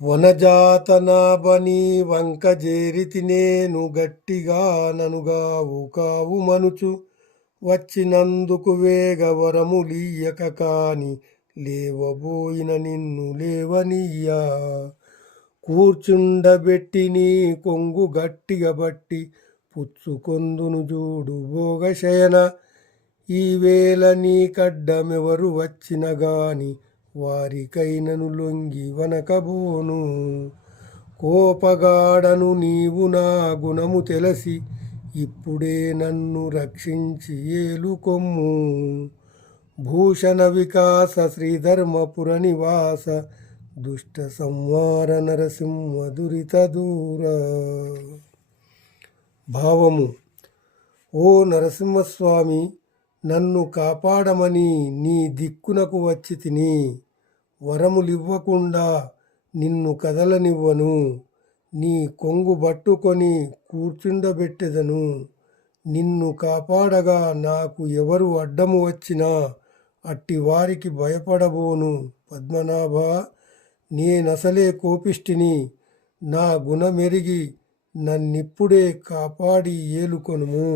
వనజాతనాభని వంక జేరితి నేను గట్టిగా ననుగావు కావు మనుచు వచ్చినందుకు వేగ వరములీయక కాని లేవబోయిన నిన్ను లేవనీయా కూర్చుండబెట్టి నీ కొంగు గట్టిగా బట్టి పుచ్చుకొందును జూడు భోగశయన ఈవేళ నీ కడ్డమెవరు వచ్చిన గాని వారికైనను లొంగి వనకబోను కోపగాడను నీవు నా గుణము తెలిసి ఇప్పుడే నన్ను రక్షించి ఏలుకొమ్ము భూషణ వికాస శ్రీధర్మపుర నివాస దుష్ట సంహార నరసింహ దురిత దూర. భావము: ఓ నరసింహస్వామి, నన్ను కాపాడమని నీ దిక్కునకు వచ్చి తిని వరములివ్వకుండా నిన్ను కదలనివ్వను. నీ కొంగు పట్టుకొని కూర్చుండబెట్టెదను. నిన్ను కాపాడగా నాకు ఎవరు అడ్డము వచ్చినా అట్టి వారికి భయపడబోను. పద్మనాభ, నేనసలే కోపిష్టిని. నా గుణమెరిగి నన్నిప్పుడే కాపాడి ఏలుకొనుము.